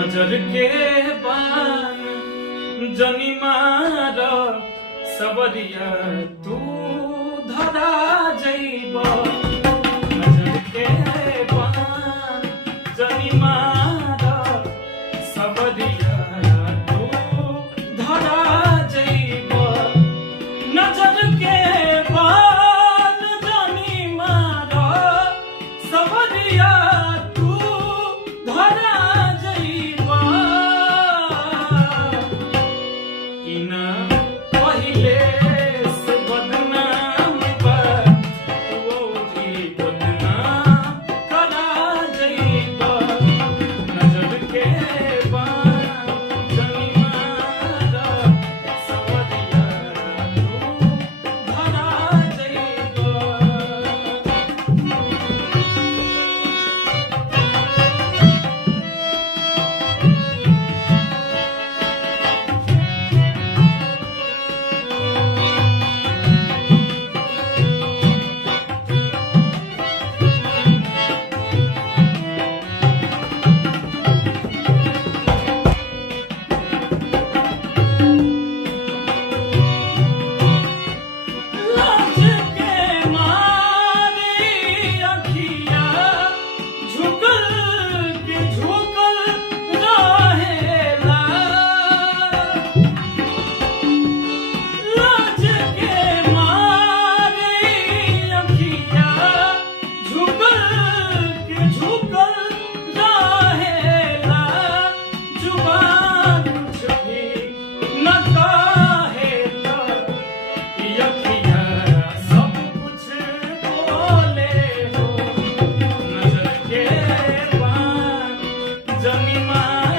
नजर के बान जनी मार सबरिया तू धरा जइब। नजर के बान जनी मार सबरिया तू धरा जइब। नजर के बान जनी मार सबरिया तू धरा जइब। इना पहिले से बदनाम बा तू भी बदनाम करा जइब। नजर के बान जनी मार सबरिया तू धरा जइब। लाज के मारे अखिया झुकल के झुकल रहेला। लाज के मारे अखिया झुकल के झुकल रहेला। जुबान छुपी न काहेला यखिया सब कुछ बोले हो। नजर के बान जनी मार